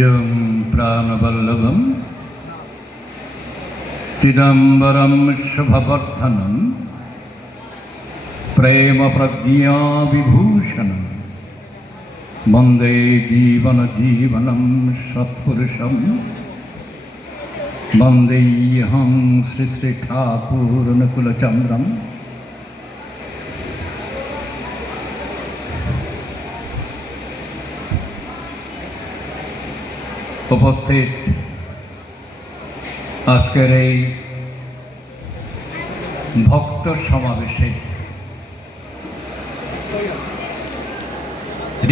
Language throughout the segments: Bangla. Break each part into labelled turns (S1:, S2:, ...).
S1: यं प्राणवल्लभं चिदम्बरं शुभवर्धनं प्रेमप्रज्ञाविभूषणं वन्दे जीवनजीवनं सत्पुरुषं वन्देऽहं श्रीश्रीठाकुरनुकुलचन्द्रम् উপস্থিত আজকের এই ভক্ত সমাবেশে।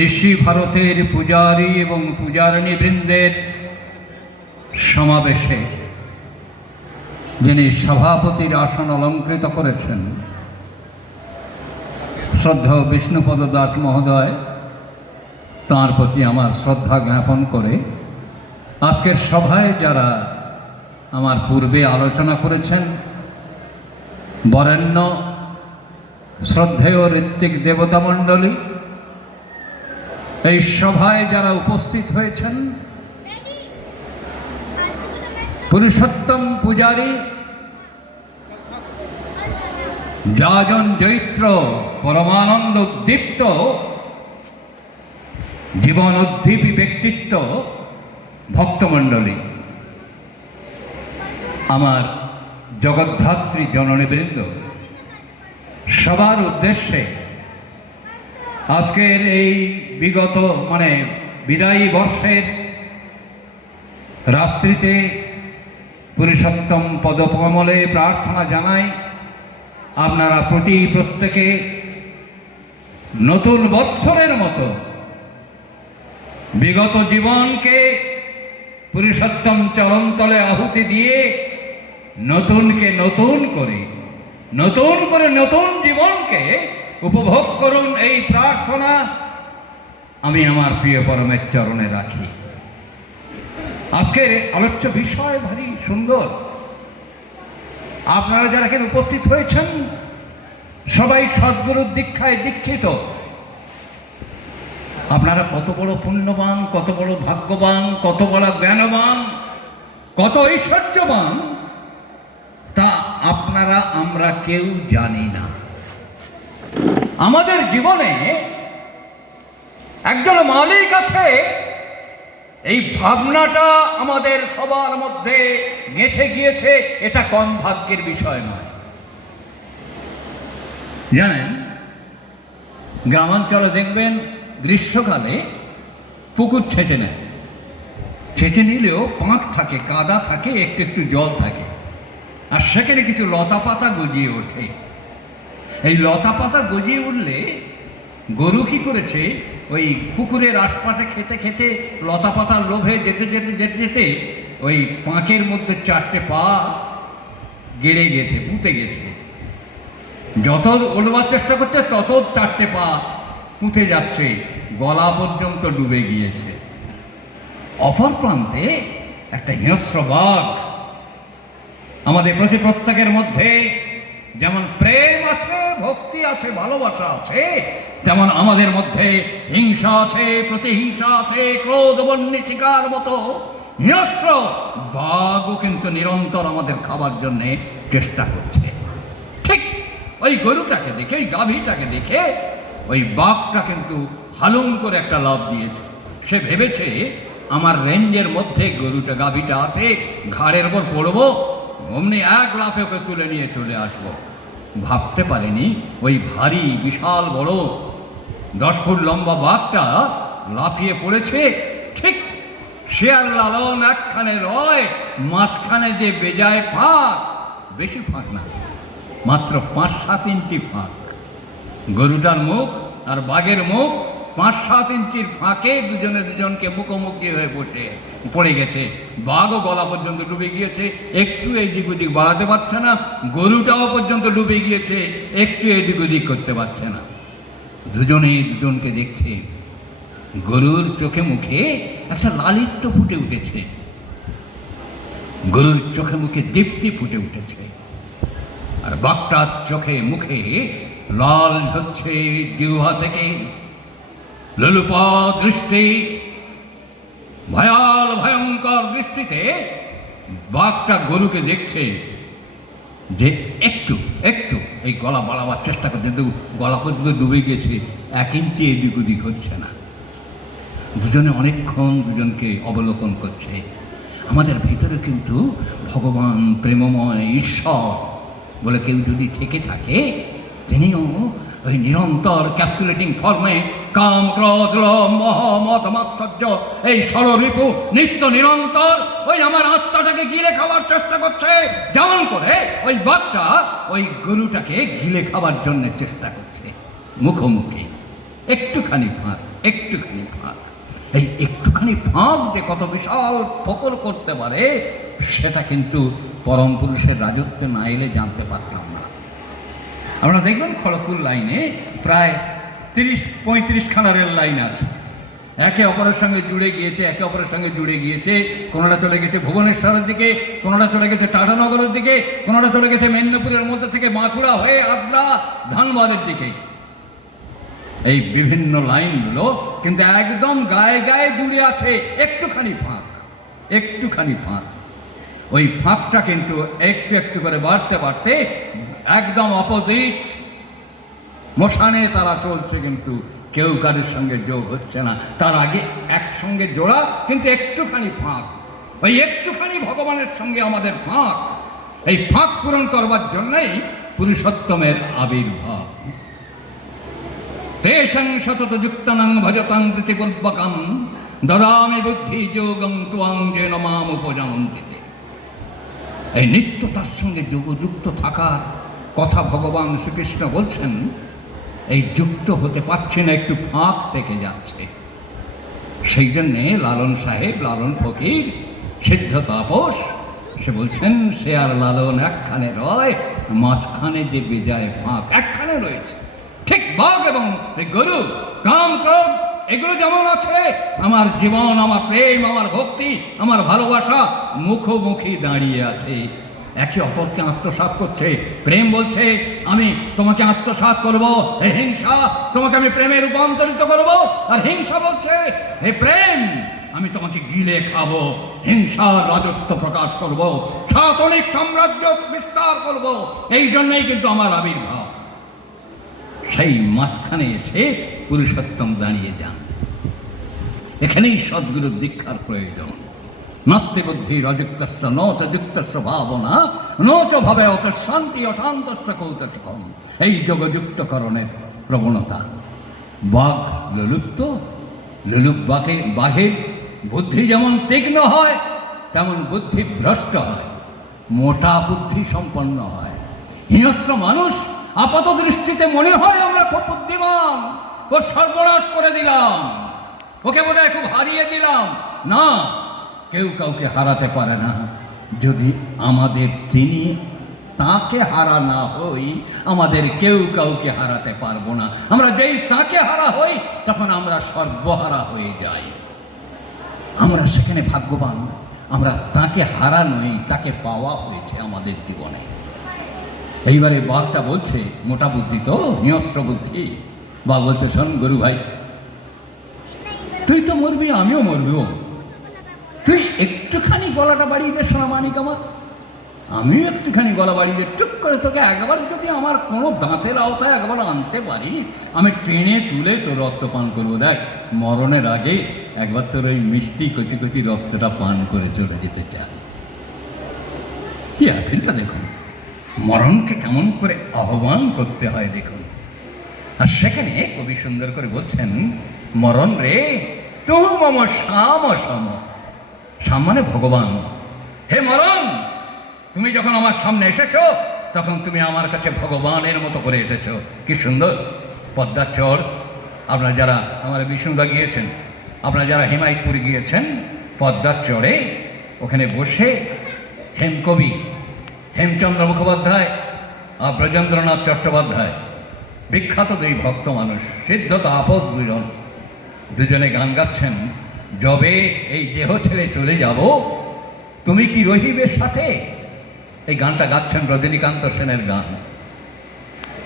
S1: ঋষি ভারতের পূজারী এবং পূজারিণী বৃন্দের সমাবেশে যিনি সভাপতির আসন অলঙ্কৃত করেছেন, শ্রদ্ধা বিষ্ণুপদ দাস মহোদয়, তাঁর প্রতি আমার শ্রদ্ধা জ্ঞাপন করে আজকের সভায় যারা আমার পূর্বে আলোচনা করেছেন, বরেণ্য শ্রদ্ধেয় ঋত্বিক দেবতা মণ্ডলী, এই সভায় যারা উপস্থিত হয়েছেন, পুরুষোত্তম পূজারী, যাজন জৈত্র পরমানন্দ উদ্দীপ্ত, জীবন উদ্দীপী ব্যক্তিত্ব ভক্তমণ্ডলী। আমার জগদ্ধাত্রী জননীবৃন্দ, সবার উদ্দেশ্যে আজকের এই বিগত মানে বিদায়ী বর্ষের রাত্রিতে পুরুষোত্তম পদকমলে প্রার্থনা জানাই আপনারা প্রতি প্রত্যেকে নতুন বৎসরের মতো বিগত জীবনকে পুরুষোত্তম চরণতলে আহুতি দিয়ে নতুনকে নতুন করে নতুন করে নতুন জীবনকে উপভোগ করুন এই প্রার্থনা আমি আমার প্রিয় পরমের চরণে রাখি। আজকের আলোচ্য বিষয় ভারী সুন্দর। আপনারা যারা এখানে উপস্থিত হয়েছেন, সবাই সদ্গুরুর দীক্ষায় দীক্ষিত। আপনারা কত বড় পুণ্যবান, কত বড় ভাগ্যবান, কত বড় জ্ঞানবান, কত ঐশ্বর্যবান, তা আপনারা, আমরা কেউ জানি না। আমাদের জীবনে একজন মালিক আছে, এই ভাবনাটা আমাদের সবার মধ্যে গেঁথে গিয়েছে, এটা কম ভাগ্যের বিষয় নয়। জানেন, গ্রামাঞ্চলে দেখবেন গ্রীষ্মকালে পুকুর ছেঁচে নেয়। ছেঁচে নিলেও পাঁক থাকে, কাদা থাকে, একটু একটু জল থাকে। আর সেখানে কিছু লতা পাতা গজিয়ে ওঠে। এই লতা পাতা গজিয়ে উঠলে গরু কি করেছে? ওই পুকুরের আশপাশে খেতে খেতে লতা পাতার লোভে যেতে যেতে যেতে যেতে ওই পাঁকের মধ্যে চারটে পা গেড়ে গেছে, পুঁতে গেছে। যত ওলবার চেষ্টা করছে, তত চারটে পা পুঁতে যাচ্ছে, গলা পর্যন্ত ডুবে গিয়েছে। অপর প্রান্তে একটা হিংস্র বাঘ আমাদের প্রতি প্রত্যেকের মধ্যে যেমন প্রেম আছে, ভক্তি আছে, ভালোবাসা আছে তেমন আমাদের মধ্যে হিংসা আছে, প্রতিহিংসা আছে, ক্রোধ বন্যিকার মতো হিংস্র বাঘও কিন্তু নিরন্তর আমাদের খাবার জন্যে চেষ্টা করছে। ঠিক ওই গরুটাকে দেখে, ওই গাভীটাকে দেখে ওই বাঘটা কিন্তু হালুম করে একটা লাভ দিয়েছে। সে ভেবেছে, আমার রেঞ্জের মধ্যে গরুটা, গাভীটা আছে, ঘাড়ের ওপর পড়ব, অমনি এক লাফে ওকে তুলে নিয়ে চলে আসব। ভাবতে পারেনি ওই ভারী, বিশাল, বড়, দশ ফুট লম্বা বাঘটা লাফিয়ে পড়েছে। ঠিক শেয়ার লালন একখানে রয়, মাঝখানে যে বেজায় ফাঁক, বেশি ফাঁক না, মাত্র পাঁচ সাত ইঞ্চি ফাঁক। গরুটার মুখ আর বাঘের মুখ পাঁচ সাত ইঞ্চির ফাঁকে দুজনে দুজনকে মুখোমুখি হয়ে বসে পড়ে গেছে। বাঘও গলা পর্যন্ত ডুবে গিয়েছে। একটু এদিক ওদিক বাড়াতে পারছে না, গরুটাও পর্যন্ত ডুবে গিয়েছে, একটু এদিক ওদিক করতে পারছে না। দুজনেই দুজনকে দেখছে। গরুর চোখে মুখে একটা লালিত্য ফুটে উঠেছে। গরুর চোখে মুখে দীপ্তি ফুটে উঠেছে। আর বাঘটার চোখে মুখে লাল হচ্ছে জিহ্বা থেকে ললুপা দৃষ্টি, ভয়াল ভয়ঙ্কর দৃষ্টিতে বাঘটা গরুকে দেখছে যে একটু একটু এই গলা বাড়াবার চেষ্টা করছে, কিন্তু গলা পর্যন্ত ডুবে গেছে, এক ইঞ্চি এদিক ওদিক হচ্ছে না। দুজনে অনেকক্ষণ দুজনকে অবলোকন করছে। আমাদের ভিতরে কিন্তু ভগবান প্রেমময় ঈশ্বর বলে কেউ যদি থেকে থাকে তিনিও ওই নিরন্তর ক্যাপসুলেটিং ফর্মে কাম, ক্রোধ, লোভ মাৎসর্য, এই ষড়রিপু নিত্য নিরন্তর ওই আমার আত্মাটাকে গিলে খাওয়ার চেষ্টা করছে। যেমন করে ওই বাঘটা ওই গরুটাকে গিলে খাবার জন্য চেষ্টা করছে। মুখোমুখি। একটুখানি ফাঁক একটুখানি ফাঁক। এই একটুখানি ফাঁক যে কত বিশাল ফকর করতে পারে, সেটা কিন্তু পরম পুরুষের রাজত্ব না এলে জানতে পারতাম আমরা দেখবেন খড়গপুর লাইনে প্রায় তিরিশ, পঁয়ত্রিশ খানা রেল লাইন আছে। একে অপরের সঙ্গে জুড়ে গিয়েছে, একে অপরের সঙ্গে জুড়ে গিয়েছে। কোনোটা চলে গেছে ভুবনেশ্বরের দিকে, কোনোটা চলে গেছে টাটানগরের দিকে, কোনোটা চলে গেছে মেদিনীপুরের মধ্যে থেকে বাঁকুড়া হয়ে আদ্রা, ধানবাদের দিকে। এই বিভিন্ন লাইনগুলো কিন্তু একদম গায়ে গায়ে জুড়ে আছে। একটুখানি ফাঁক একটুখানি ফাঁক। ওই ফাঁকটা কিন্তু একটু একটু করে বাড়তে বাড়তে একদম অপোজিট মশানে তারা চলছে কিন্তু কেউ কারোর সঙ্গে যোগ হচ্ছে না। তার আগে একসঙ্গে জোড়া, কিন্তু একটুখানি ফাঁক। ওই একটুখানি ভগবানের সঙ্গে আমাদের ফাঁক। এই ফাঁক পূরণ করবার জন্যই পুরুষোত্তমের আবির্ভাব। তেষং শতত যুক্তানাং ভজতাং প্রতিপূর্বকম দদামি বুদ্ধি যোগং যে নমাম উপজানন্তিতে এই নিত্য তার সঙ্গে যোগযুক্ত থাকার কথা ভগবান শ্রীকৃষ্ণ বলছেন, এই যুক্ত হতে পারছে না, একটু ফাঁক থেকে যাচ্ছে। সেই জন্যে লালন সাহেব, লালন ফকির, সিদ্ধ তাপস, সে বলছেন, সে আর লালন একখানে রয়, মাঝখানে যে বিজয় ফাঁক একখানে রয়েছে। ঠিক বাঘ এবং গরু, কাম ক্রোধ, এগুলো যেমন আছে, আমার জীবন, আমার প্রেম, আমার ভক্তি, আমার ভালোবাসা মুখোমুখি দাঁড়িয়ে আছে। একে অপরকে আত্মসাৎ করছে। প্রেম বলছে, আমি তোমাকে আত্মসাৎ করব, হে হিংসা, তোমাকে আমি প্রেমে রূপান্তরিত করব। আর হিংসা বলছে, হে প্রেম, আমি তোমাকে গিলে খাব, হিংসার রাজত্ব প্রকাশ করব সাতনিক সাম্রাজ্য বিস্তার করব। এই জন্যই কিন্তু আমার আবির্ভাব। সেই মাঝখানে এসে পুরুষোত্তম দাঁড়িয়ে যান। এখানেই সদ্গুরুর দীক্ষার প্রয়োজন। নাস্তি বুদ্ধি রযুক্তস্য ন চ যুক্তস্য ভাবনা ন চ ভাবে অত শান্তি অশান্তস্য কৌতস্কম এই যোগযুক্তকরণের প্রবণতা বাঘ লুলুপ্ত লুলুপ বাঘে বাঘের বুদ্ধি যেমন তীক্ষ্ণ হয়, তেমন বুদ্ধি ভ্রষ্ট হয়। মোটা বুদ্ধি সম্পন্ন হয়। হিংস্র মানুষ আপাত দৃষ্টিতে মনে হয়, আমরা খুব বুদ্ধিমান। ও সর্বনাশ করে দিলাম। ওকে বোধ খুব হারিয়ে দিলাম। না কেউ কাউকে হারাতে পারে না। যদি আমাদের তিনি তাকে হারা না হই, আমাদের কেউ কাউকে হারাতে পারব না। আমরা যেই তাকে হারা হই, তখন আমরা সর্বহারা হয়ে যাই। আমরা সেখানে ভাগ্যবান। আমরা তাকে হারা নই, তাকে পাওয়া হয়েছে আমাদের জীবনে। এইবারে বাঘটা বলছে, মোটা বুদ্ধি তো হিংস্র বুদ্ধি। বাঘ বলছে, শোন গরু ভাই, তুই তো মরবি, আমিও মরবিও তুই একটুখানি গলাটা বাড়িয়ে দে সোনা মানিক আমার। আমিও একটুখানি গলা বাড়িয়ে দিয়ে টুক করে তোকে একবার যদি আমার কোনো দাঁতের আওতায় একবার আনতে পারি, আমি টেনে তুলে তোর রক্ত পান করব। দেখ, মরণের আগে একবার তোর ওই মিষ্টি কচি কচি রক্তটা পান করে চলে যেতে চাই। কি অ্যাপিলটা দেখুন। মরণকে কেমন করে আহ্বান করতে হয় দেখুন। আর সেখানে কবি সুন্দর করে বলছেন, মরণ রে, তুম মম শাম সম শাম মানে ভগবান। হে মরণ! তুমি যখন আমার সামনে এসেছ, তখন তুমি আমার কাছে ভগবানের মতো করে এসেছ। কি সুন্দর। পদ্মার চর। আপনারা যারা আমার বিষ্ণুদা গিয়েছেন, আপনারা যারা হিমায়তপুর গিয়েছেন পদ্মার চরে ওখানে বসে হেমকবি, হেমচন্দ্র মুখোপাধ্যায় আর ব্রজেন্দ্রনাথ চট্টোপাধ্যায়, বিখ্যাত দুই ভক্ত মানুষ, সিদ্ধ তাপস দুজন, দুজনে গান গাচ্ছেন। যবে এই দেহ ছেড়ে চলে যাব, তুমি কি রহিবের সাথে? এই গানটা গাচ্ছেন রজনীকান্ত সেনের গান।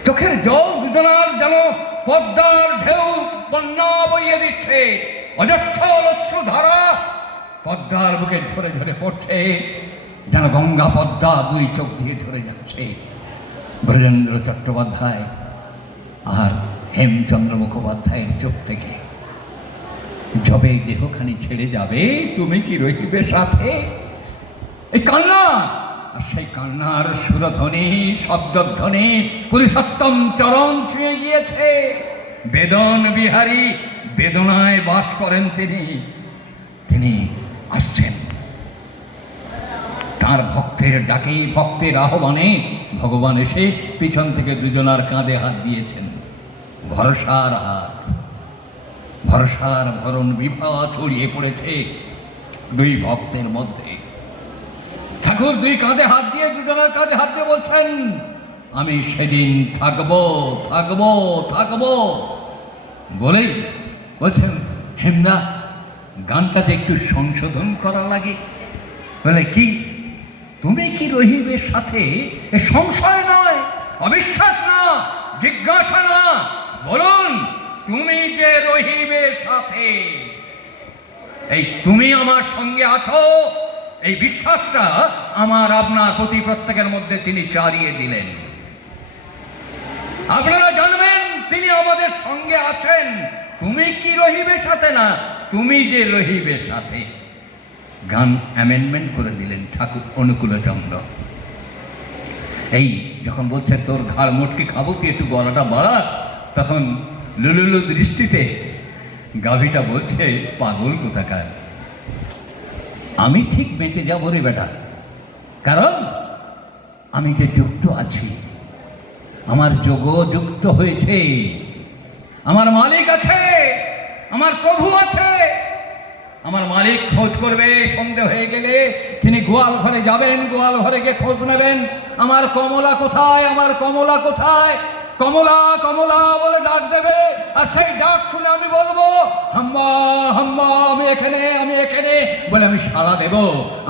S1: চোখের জল দুজনার যেন পদ্মার ঢেউ বন্যা বইয়ে দিচ্ছে, অজচ্ছল ধারা পদ্মার বুকে ধরে ধরে পড়ছে, যেন গঙ্গা পদ্মা দুই চোখ দিয়ে ধরে যাচ্ছে। ব্রজেন্দ্র চট্টোপাধ্যায় আর হেমচন্দ্র মুখোপাধ্যায়ের চোখ থেকে যবে দেহখানি ছেড়ে যাবে, তুমি কি রহিবে সাথে? এই কান্না! আর সেই কান্নার সুরধ্বনি, শব্দধ্বনি পুরুষোত্তম চরণ ছুঁয়ে গিয়েছে। বেদন বিহারী বেদনায় বাস করেন তিনি। তিনি আসছেন। তার ভক্তের ডাকে ভক্তের আহ্বানে ভগবান এসে পিছন থেকে দুজনার কাঁধে হাত দিয়েছেন। ভরসার হাত। ভরসার ভরণ বিভা ছড়িয়ে পড়েছে দুই ভক্তের মধ্যে। ঠাকুর দুই কাঁধে হাত দিয়ে, দুজনের কাঁধে হাত দিয়ে বলছেন, আমি সেদিন থাকব থাকব থাকব। বলেই বলছেন হেমদা গানটাতে একটু সংশোধন করা লাগে। বলে, কি? তুমি কি রহিবের সাথে? সংশয় নয়, অবিশ্বাস না জিজ্ঞাসা না বলুন। তুমি যে রহিবের সাথে, এই তুমি আমার সঙ্গে আছো, এই বিশ্বাসটা আমার আপনার প্রতি প্রত্যেকের মধ্যে তিনি চারিয়ে দিলেন। আপনারা জানবেন তিনি আমাদের সঙ্গে আছেন। তুমি কি রহিবে সাথে না, তুমি যে রহিবে সাথে। গান অ্যামেন্ডমেন্ট করে দিলেন ঠাকুর অনুকূলচন্দ্র এই যখন বলছে, তোর ঘাড় মোটকে খাব, তুই একটু গলাটা বাড়া, তখন লুলুলু দৃষ্টিতে গাভীটা বলছে পাগল কোথাকার? আমি ঠিক বেঁচে যাব রে বেটা। কারণ আমি যে যুক্ত আছি, আমার যোগ যুক্ত হয়েছে। আমার মালিক আছে, আমার প্রভু আছে। আমার মালিক খোঁজ করবে সন্ধে হয়ে গেলে তিনি গোয়াল ঘরে যাবেন, গোয়াল ঘরে গিয়ে খোঁজ নেবেন। আমার কমলা কোথায়? আমার কমলা কোথায়? কমলা কমলা বলে ডাক দেবে, আর সেই ডাক শুনে আমি বলব হাম্বা হাম্বা আমি এখানে আমি এখানে। বলে আমি সাড়া দেব।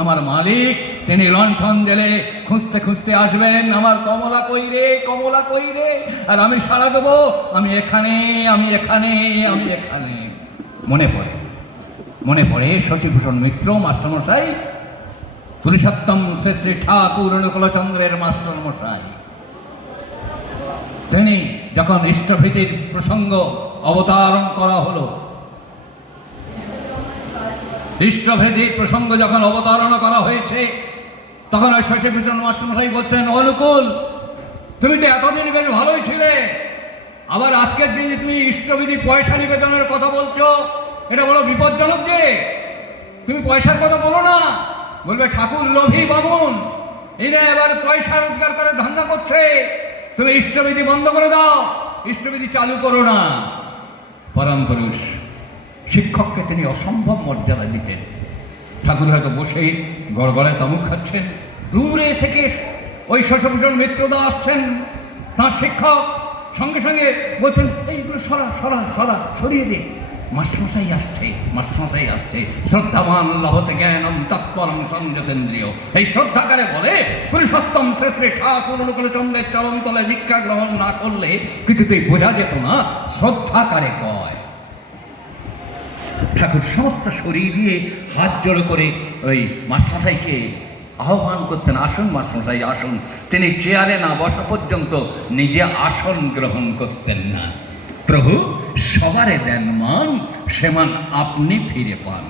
S1: আমার মালিক, তিনি লণ্ঠন জেলে খুঁজতে খুঁজতে আসবেন, আমার কমলা কইরে কমলা কইরে আর আমি সাড়া দেবো, আমি এখানে আমি এখানে আমি এখানে। মনে পড়ে মনে পড়ে শশীভূষণ মিত্র, মাস্টারমশাই। পুরুষোত্তম শ্রী শ্রী ঠাকুর, অনুকূলচন্দ্রের মাস্টারমশাই। তিনি যখন ইষ্টভীতির প্রসঙ্গ অবতারণ করা হলো, ইষ্টভীতির প্রসঙ্গ যখন অবতারণা করা হয়েছে, তখন ওই শশীভূষণ মাস্টারমশাই বলছেন, অনুকূল, তুমি তো এতদিন বেশ ভালোই ছিলে, আবার আজকের দিনে তুমি ইষ্টবিধি পয়সা নিবেদনের কথা বলছো, এটা বড় বিপজ্জনক যে। তুমি পয়সার কথা বলো না, বলবে ঠাকুর লোভী বামুন এরা এবার পয়সা রোজগার করে ধান্দা করছে। তুমি ইষ্টবিধি বন্ধ করে দাও। ইষ্টবিধি চালু করো না। পরম পুরুষ, শিক্ষককে তিনি অসম্ভব মর্যাদা দিতেন। ঠাকুর হয়তো বসেই গড়গড়ায় তামুক খাচ্ছেন। দূরে থেকে ওই শশভূষণ মিত্রদা আসছেন। তাঁর শিক্ষক সঙ্গে সঙ্গে বলছেন, এইগুলো সরা সরা সরা, সরিয়ে দিন। মাস্টারমশাই আসছে মাস্টারমশাই আসছে। শ্রদ্ধাবান লহতে জ্ঞানম তৎপরম সংযতেন্দ্রিয়। এই শ্রদ্ধাকারে বলে, পুরুষোত্তম শ্রী শ্রী ঠাকুর অনুকূল চন্দ্রের চরণ তলে দীক্ষা গ্রহণ না করলে কিছুতেই বোঝা যেত না শ্রদ্ধাকারে কয়। ঠাকুর সমস্ত শরীর দিয়ে হাত জড়ো করে ওই মাস্টারমশাইকে আহ্বান করতেন, আসুন মাস্টারমশাই আসুন। তিনি চেয়ারে না বসা পর্যন্ত নিজে আসন গ্রহণ করতেন না। প্রভু, সবারে দেন মান সে মান আপনি ফিরে পান।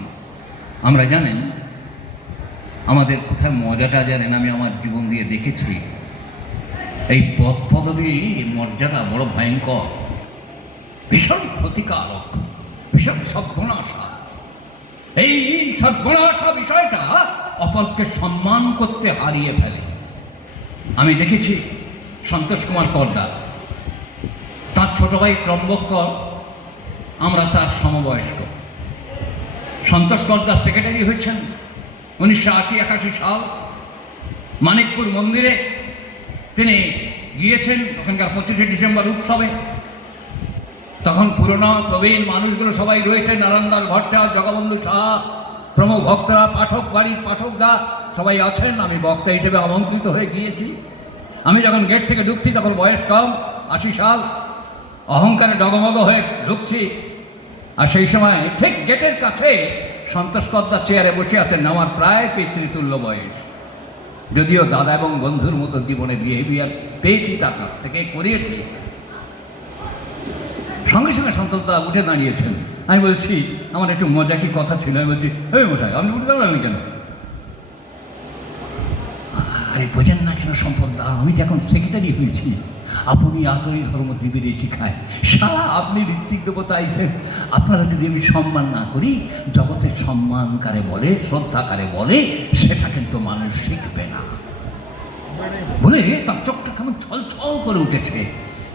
S1: আমরা জানেন আমাদের কোথায় মজাটা জানেন? আমি আমার জীবন দিয়ে দেখেছি, এই পদ পদবী মর্যাদা বড় ভয়ঙ্কর, ভীষণ ক্ষতিকারক, ভীষণ সদ্গুণাশা এই সদ্গুণাশা বিষয়টা অপরকে সম্মান করতে হারিয়ে ফেলে। আমি দেখেছি সন্তোষ কুমার কর্দা তার ছোট ভাই ত্রম্বক আমরা তার সমবয়স্ক। সন্তোষ কর্দা সেক্রেটারি হয়েছেন উনিশশো আশি একাশি সাল, মানিকপুর মন্দিরে। তিনি গিয়েছেন ওখানকার পঁচিশে ডিসেম্বর উৎসবে। তখন পুরনো প্রবীণ মানুষগুলো সবাই রয়েছে নারায়ণদাস ভট্টাচার্য, জগবন্ধু শাহ, প্রমুখ ভক্তরা, পাঠক বাড়ির পাঠকদা সবাই আছেন। আমি বক্তা হিসেবে আমন্ত্রিত হয়ে গিয়েছি। আমি যখন গেট থেকে ঢুকছি, তখন বয়স কম, আশি সাল। অহংকারে ডগমগ হয়ে ঢুকছি। আর সেই সময় ঠিক গেটের কাছে সন্তোষ কর্তার চেয়ারে বসে আছেন আমার প্রায় পিতৃতুল্য বয়স। যদিও দাদা এবং বন্ধুর মতো জীবনে বিহেভিয়ার পেয়েছি তার কাছ থেকে, করিয়েছি। সঙ্গে সঙ্গে সন্তোষদা উঠে দাঁড়িয়েছেন। আমি বলছি, আমার একটু মজা কি কথা ছিল? আমি বলছি, এই মশাই, আপনি উঠে দাঁড়ালেন কেন? আরে বোঝেন না কেন সম্পদদা আমি তো এখন সেক্রেটারি হয়েছি। আপনি আচরি ধর্ম দিবিরে শিখায় সারা আপনি ঋত্বিক দেবতা আইছেন। আপনারা যদি আমি সম্মান না করি, জগতের সম্মান কারে বলে, শ্রদ্ধা কারে বলে, সেটা কিন্তু মানুষ শিখবে না। বলে, তার চোখটা কেমন ছল ছল করে উঠেছে।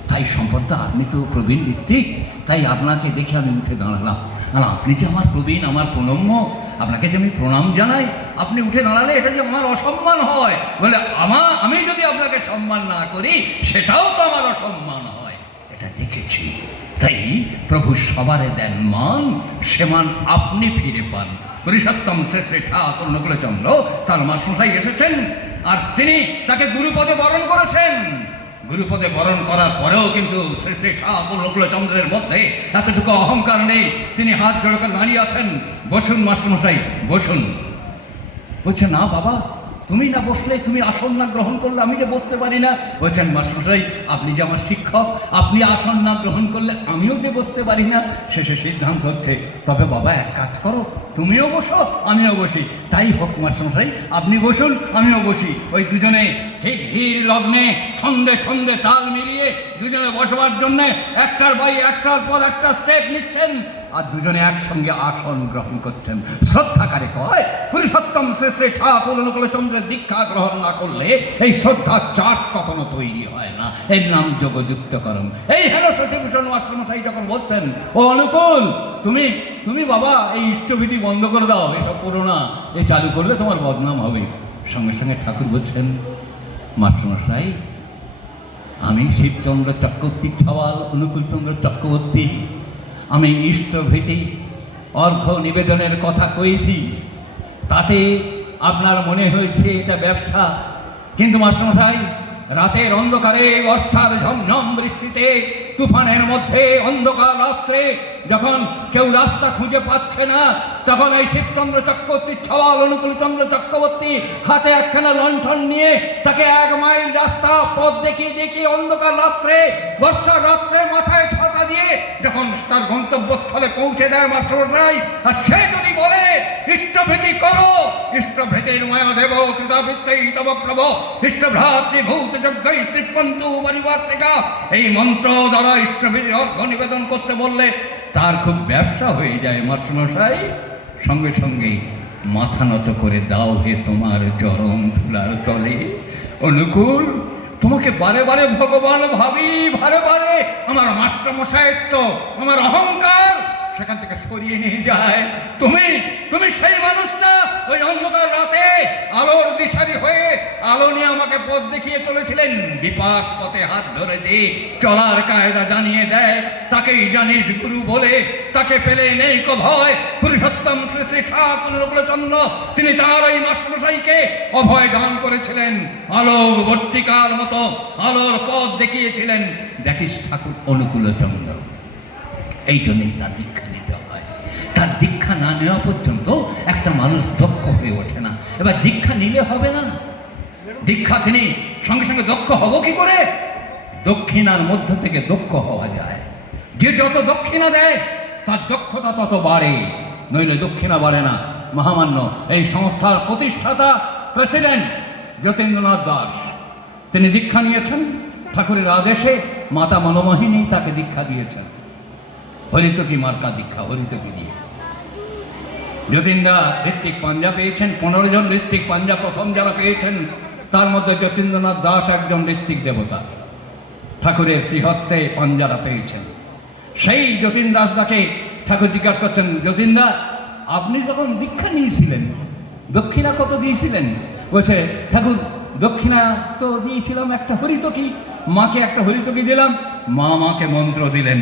S1: তাই সম্পদটা আপনি তো প্রবীণ ঋত্বিক, তাই আপনাকে দেখে আমি উঠে দাঁড়ালাম। আর আপনি যে আমার প্রবীণ, আমার প্রণম্য? আপনাকে যে আমি প্রণাম জানাই, আপনি উঠে দাঁড়ালে এটা যে আমার অসম্মান হয়। বলে আমার আমি যদি আপনাকে সম্মান না করি, সেটাও তো আমার অসম্মান হয়। এটা দেখেছি। তাই প্রভু সবারে দেন মান সে মান আপনি ফিরে পান। পুরুষোত্তম শেষে ঠাকুর নকুলচন্দ্র তার মাসমশাই এসেছেন, আর তিনি তাকে গুরুপদে বরণ করেছেন। গুরুপদে বরণ করার পরেও কিন্তু শ্রী ঠাকুর নকুলচন্দ্রের মধ্যে এতটুকু অহংকার নেই। তিনি হাত জড়কে দাঁড়িয়ে আছেন। বসুন, মাস্টারমশাই, বসুন। বলছে, না, বাবা তুমি না বসলে, তুমি আসন না গ্রহণ করলে আমি যে বসতে পারি না? বলছেন মাস্টারমশাই আপনি যে আমার শিক্ষক, আপনি আসন না গ্রহণ করলে আমিও যে বসতে পারি না? শেষে সিদ্ধান্ত হচ্ছে, তবে বাবা, এক কাজ করো, তুমিও বসো, আমিও বসি। তাই হোক মাস্টারমশাই আপনি বসুন, আমিও বসি। ওই দুজনে ঠিক ভিড় লগ্নে, ছন্দে ছন্দে তাল মিলিয়ে দুজনে বসবার জন্য একটার বাই একটার পর একটা স্টেপ নিচ্ছেন। আর দুজনে একসঙ্গে আসন গ্রহণ করছেন। শ্রদ্ধাকারে কয়, পুরুষোত্তম শ্রেষ্ঠে ঠাকুর অনুকূল চন্দ্রের দীক্ষা গ্রহণ না করলে এই শ্রদ্ধা চাষ কখনো তৈরি হয় না। এর নাম যোগযুক্ত যোগযুক্তকরণ। এই হেন শশীভূষণ মাস্টারমশাই যখন বলছেন, ও অনুকূল, তুমি তুমি বাবা, এই ইষ্টভীতি বন্ধ করে দাও, এসব করো না। এই চালু করলে তোমার বদনাম হবে। সঙ্গে সঙ্গে ঠাকুর বলছেন, মাস্টারমশাই, আমি শিবচন্দ্র চক্রবর্তী ছাওয়াল, অনুকূলচন্দ্র চক্রবর্তী আমি ইষ্টভীতি অর্ঘ নিবেদনের কথা কয়েছি তাতে আপনার মনে হয়েছে এটা ব্যবসা? কিন্তু মাস্টারমশাই, রাতের অন্ধকারে, বর্ষার ঝমঝম বৃষ্টিতে, তুফানের মধ্যে, অন্ধকার রাত্রে, যখন কেউ রাস্তা খুঁজে পাচ্ছে না, তখন এই শিবচন্দ্র চক্রবর্তী ছওয়াল অনুকূলচন্দ্র চক্রবর্তী, হাতে একখানা লণ্ঠন নিয়ে তাকে এক মাইল রাস্তা, পথ দেখিয়ে দেখিয়ে অন্ধকার রাত্রে, বর্ষার রাত্রে মাথায় ছাতা দিয়ে যখন তার গন্তব্যস্থলে পৌঁছে দেয় মাস্টারমশাই, আর সে যদি বলে, ইষ্টভীতি করো ইষ্টভীতির ময় দেব কৃতাবৃত্তই তব প্রভ, ইষ্টভ্রাতৃ ভূত যজ্ঞই শ্রীপন্তু পরিবর্তিকা। এই মন্ত্র দ্বারা ইষ্টভীতি অর্ঘ নিবেদন করতে বললে তার খুব ব্যবসা হয়ে যায় মাস্টারমশাই। সঙ্গে সঙ্গে মাথা নত করে দাও হে তোমার চরণ ধুলার তলে। অনুকূল তোমাকে বারে বারে ভগবান ভাবি, বারে বারে। আমার মাস্টারমশাইয়ের আমার অহংকার। সেখান থেকে সরিয়ে নিয়ে যায়। তুমি তুমি সেই মানুষটা ওই অন্ধকার রাতে আলোর দিশারি হয়ে আলো নিয়ে আমাকে পথ দেখিয়ে চলেছিলেন। বিপাক পথে হাত ধরে দিয়ে চলার কায়দা জানিয়ে দেয়, তাকেই জানিস গুরু বলে। তাকে পেলে নেই কো ভয় পুরুষোত্তম শ্রী শ্রী ঠাকুর রঘুচন্দ্র তিনি তার ওই মাস্টারমশাইকে অভয় দান করেছিলেন। আলোক ভর্তিকার মতো আলোর পথ দেখিয়েছিলেন। দেখিস ঠাকুর অনুকূলচন্দ্র। এই জন্যই তার দীক্ষা তার দীক্ষা না নেওয়া পর্যন্ত একটা মানুষ দক্ষ হয়ে ওঠে না। এবার দীক্ষা নিলে হবে না। দীক্ষা তিনি সঙ্গে সঙ্গে দক্ষ হব কি করে? দক্ষিণার মধ্য থেকে দক্ষ হওয়া যায়। যে যত দক্ষিণা দেয়, তার দক্ষতা তত বাড়ে। নইলে দক্ষিণা বাড়ে না। মহামান্য এই সংস্থার প্রতিষ্ঠাতা প্রেসিডেন্ট যতীন্দ্রনাথ দাস, তিনি দীক্ষা নিয়েছেন। ঠাকুরের আদেশে মাতা মনোমোহিনী তাকে দীক্ষা দিয়েছেন। হরিতকি মার্কা দীক্ষা, হরিতকি দিয়ে। যতীন্দ্রা ঋত্বিক পাঞ্জা পেয়েছেন, পনেরো জন ঋত্বিক পাঞ্জা প্রথম যারা পেয়েছেন, তার মধ্যে যতীন্দ্রনাথ দাস একজন ঋত্বিক দেবতা। ঠাকুরের শ্রীহস্তে পাঞ্জারা পেয়েছেন। সেই যতীন দাস দাকে ঠাকুর জিজ্ঞাসা করছেন, যতীনদা, আপনি যখন দীক্ষা নিয়েছিলেন, দক্ষিণা কত দিয়েছিলেন? বলছে, ঠাকুর, দক্ষিণা তো দিয়েছিলাম একটা হরিতকি, মাকে একটা হরিতকি দিলাম, মা মাকে মন্ত্র দিলেন।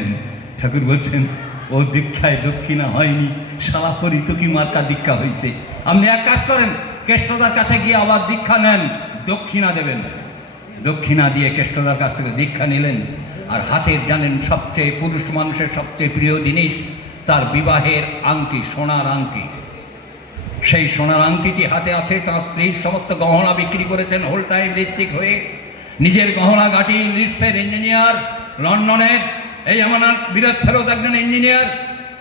S1: ঠাকুর বলছেন ও দীক্ষায় দক্ষিণা হয়নি। সারা হরিতকি মার্কা দীক্ষা হয়েছে আপনি এক কাজ করেন, কেষ্টদার কাছে গিয়ে আবার দীক্ষা নেন, দক্ষিণা দেবেন। দক্ষিণা দিয়ে কেষ্টদার কাছ থেকে দীক্ষা নিলেন। আর হাতের জানেন সবচেয়ে পুরুষ মানুষের সবচেয়ে প্রিয় জিনিস, তার বিবাহের আংটি, সোনার আংটি। সেই সোনার আংটিটি হাতে আছে, তার স্ত্রীর সমস্ত গহনা বিক্রি করেছেন হোল টাইম ঋত্বিক হয়ে। নিজের গহনা গাটি লিডসের ইঞ্জিনিয়ার লন্ডনের এই আমার বিরাট ফেরত একজন ইঞ্জিনিয়ার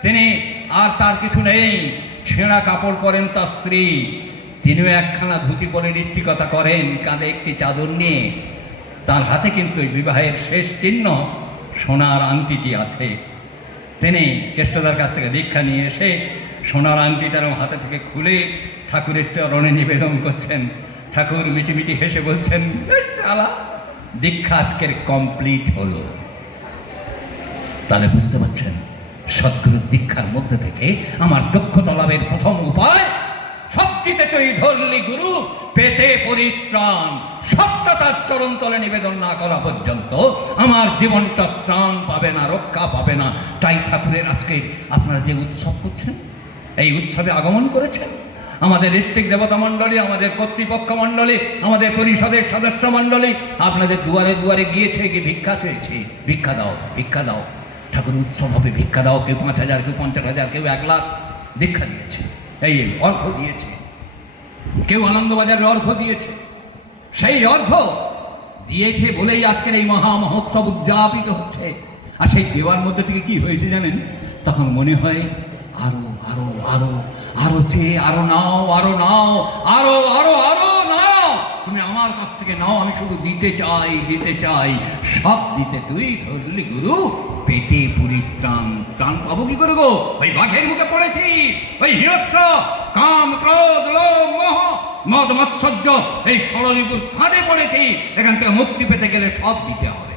S1: তিনি আর তার কিছু নেই। ছেঁড়া কাপড় পরেন তার স্ত্রী। তিনিও একখানা ধুতি পরে ঋত্বিকতা করেন কাঁধে একটি চাদর নিয়ে। তার হাতে কিন্তু বিবাহের শেষ চিহ্ন সোনার আংটিটি আছে। তিনি কেষ্টদার কাছ থেকে দীক্ষা নিয়ে এসে সোনার আংটিটার হাতে থেকে খুলে ঠাকুরের চরণে নিবেদন করছেন। ঠাকুর মিটিমিটি হেসে বলছেন "বেশ, শালা, দীক্ষা আজকের কমপ্লিট হলো। তাহলে বুঝতে পারছেন? সদ্গুরুর দীক্ষার মধ্যে থেকে আমার দক্ষতা লাভের প্রথম উপায় সবটিতে তুই ধরলি গুরু, পেতে পরিত্রাণ। সবটা তার চরণ তলে নিবেদন না করা পর্যন্ত আমার জীবনটা ত্রাণ পাবে না, রক্ষা পাবে না। তাই ঠাকুরের আজকে আপনারা যে উৎসব করছেন, এই উৎসবে আগমন করেছেন, আমাদের ঋত্বিক দেবতা মণ্ডলী, আমাদের কর্তৃপক্ষ মণ্ডলী, আমাদের পরিষদের সদস্য মণ্ডলী, আপনাদের দুয়ারে দুয়ারে গিয়েছে গিয়ে ভিক্ষা চেয়েছে? ভিক্ষা দাও ভিক্ষা দাও। ঠাকুর উৎসব হবে, ভিক্ষা দাও, কেউ পাঁচ হাজার, কেউ পঞ্চাশ হাজার, কেউ এক লাখ। দীক্ষা দিয়েছে। এই অর্ঘ দিয়েছে। কেউ আনন্দবাজারের অর্ঘ দিয়েছে। সেই অর্ঘ দিয়েছে বলেই আজকের এই মহা মহোৎসব উদযাপিত হচ্ছে। আর সেই দেওয়ার মধ্যে থেকে কি হয়েছে জানেন? তখন মনে হয়, আরও আরও আরও আরও চেয়ে, আরও নাও আরও নাও, আরও আরও আরও আমার কাছ থেকে নাও, আমি শুধু দিতে চাই দিতে চাই। সব দিতে তুই ধরলি, গুরু। পেটে পরিত্রাণ ত্রাণ। পাবো কি করে গো? ওই বাঘের মুখে পড়েছি। ওই হিরস্য কাম, ক্রোধ, লোভ, মোহ, মদ, মৎসর্য, এই ষড়রিপুর ফাঁদে পড়েছি। এখান থেকে মুক্তি পেতে গেলে সব দিতে হবে।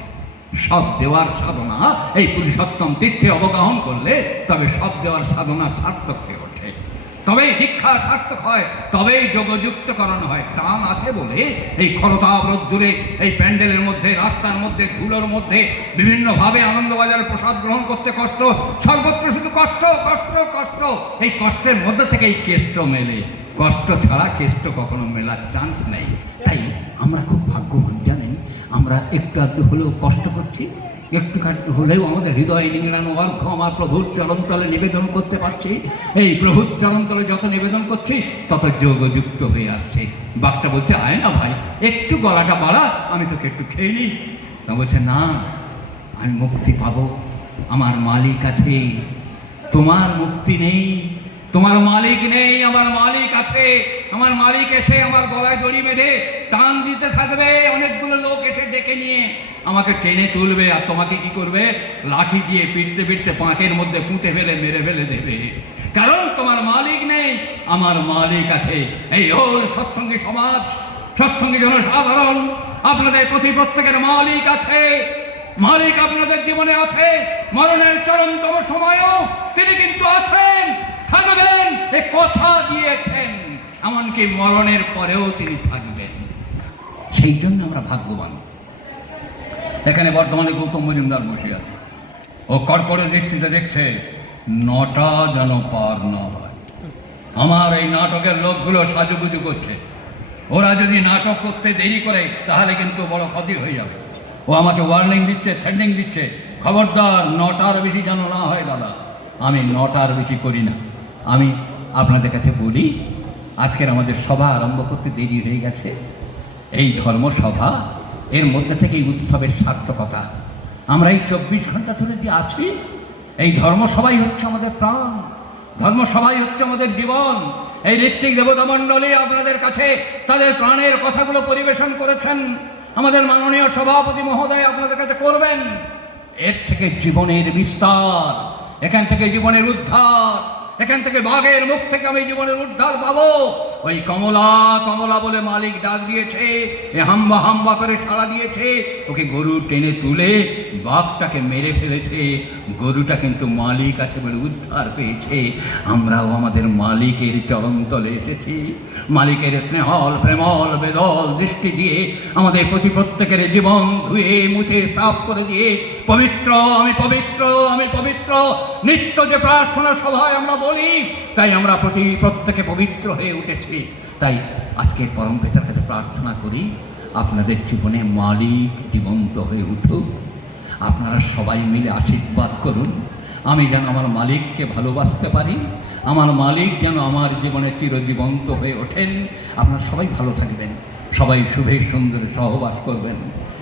S1: সব দেওয়ার সাধনা, এই পুরুষোত্তম তীর্থে অবগাহন করলে তবে সব দেওয়ার সাধনা সার্থক হয়ে তবেই দীক্ষা সার্থক হয়, তবেই যোগযুক্তকরণ হয়। টান আছে বলে এই খরতাপ রোদ্দুরে এই প্যান্ডেলের মধ্যে, রাস্তার মধ্যে, ধুলোর মধ্যে বিভিন্নভাবে আনন্দবাজারে প্রসাদ গ্রহণ করতে কষ্ট, সর্বত্র শুধু কষ্ট কষ্ট কষ্ট। এই কষ্টের মধ্যে থেকে এই কেষ্ট মেলে। কষ্ট ছাড়া কেষ্ট কখনো মেলার চান্স নেই। তাই আমরা খুব ভাগ্যবান, জানেন? আমরা একটু আধটু হলেও কষ্ট করছি। একটু হলেও আমাদের আমার প্রভুর চরণতলে নিবেদন করতে পারছি। এই প্রভুর চরণতলে যত নিবেদন করছি, তত যোগযুক্ত হয়ে আসছে। বাঘটা বলছে, আয় না ভাই, একটু গলাটা বাড়া, আমি তোকে একটু খেয়ে নিই। তা বলছে, না, আমি মুক্তি পাবো। আমার মালিক আছে। তোমার মুক্তি নেই। তোমার মালিক নেই, আমার মালিক আছে। আমার মালিক এসে আমার গলায় দড়ি মেরে টান দিতে থাকবে। অনেকগুলো লোক ডেকে নিয়ে আমাকে টেনে তুলবে আর তোমাকে কি করবে? লাঠি দিয়ে পিটতে পিটতে পাঁকের মধ্যে পুঁতে ফেলে, মেরে ফেলে দেবে। কারণ তোমার মালিক নেই, আমার মালিক আছে। এই হোল সৎসঙ্গী সমাজ, সৎসঙ্গী জনসাধারণ, আপনাদের প্রতি প্রত্যেকের মালিক আছে। মালিক আপনাদের জীবনে আছে। মরণের চরমতম সময়ও তিনি কিন্তু আছেন, থাকবেন, এ কথা দিয়েছেন। এমনকি মরণের পরেও তিনি থাকবেন। সেই জন্য আমরা ভাগ্যবান। এখানে বর্তমানে গৌতম মজুমদার বসে আছে। ও কর্কটের দৃষ্টিতে দেখছে নটা যেন পার না হয়। আমার এই নাটকের লোকগুলো সাজুগুজু করছে। ওরা যদি নাটক করতে দেরি করে, তাহলে কিন্তু বড় ক্ষতি হয়ে যাবে। ও আমাকে ওয়ার্নিং দিচ্ছে থ্রেন্ডিং দিচ্ছে, খবরদার, নটার বেশি যেন না হয় দাদা। আমি নটার বেশি করি না। আমি আপনাদের কাছে বলি, আজকের আমাদের সভা আরম্ভ করতে দেরি হয়ে গেছে। এই ধর্মসভা এর মধ্যে থেকে উৎসবের সার্থকতা। আমরা এই চব্বিশ ঘণ্টা ধরে যে আছি, এই ধর্মসভাই হচ্ছে আমাদের প্রাণ ধর্মসভাই হচ্ছে আমাদের জীবন। এই ঋত্বিক দেবতা মণ্ডলী আপনাদের কাছে তাদের প্রাণের কথাগুলো পরিবেশন করেছেন। আমাদের মাননীয় সভাপতি মহোদয় আপনাদের কাছে করবেন। এর থেকে জীবনের বিস্তার, এখান থেকে জীবনের উদ্ধার। এখান থেকে বাঘের মুখ থেকে আমি জীবনের উদ্ধার পাবো। ওই কমলা কমলা বলে মালিক ডাক দিয়েছে, এ হাম্বা হাম্বা করে সাড়া দিয়েছে। ওকে গরু টেনে তুলে বাঘটাকে মেরে ফেলেছে, গরুটা কিন্তু মালিক আছে বলে উদ্ধার পেয়েছে। আমরাও আমাদের মালিকের চরণতলে এসেছি। মালিকের স্নেহল, প্রেমল, বেদল দৃষ্টি দিয়ে আমাদের প্রতি প্রত্যেকের জীবন ধুয়ে, মুছে, সাফ করে দিয়ে, পবিত্র, আমি পবিত্র আমি পবিত্র, নিত্য যে প্রার্থনা সভায় আমরা বলি, তাই আমরা প্রতি প্রত্যেকে পবিত্র হয়ে উঠেছি। তাই আজকের পরম পিতার কাছে প্রার্থনা করি, আপনাদের জীবনে মালিক জীবন্ত হয়ে উঠুক। আপনারা সবাই মিলে আশীর্বাদ করুন। আমি যেন আমার মালিককে ভালোবাসতে পারি, আমার মালিক যেন আমার জীবনে চিরজীবন্ত হয়ে ওঠেন। আপনারা সবাই ভালো থাকবেন, সবাই শুভে সুন্দরে সহবাস করবেন।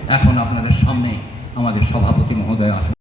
S1: এখন আপনাদের সামনে আমাদের সভাপতি মহোদয় আসুন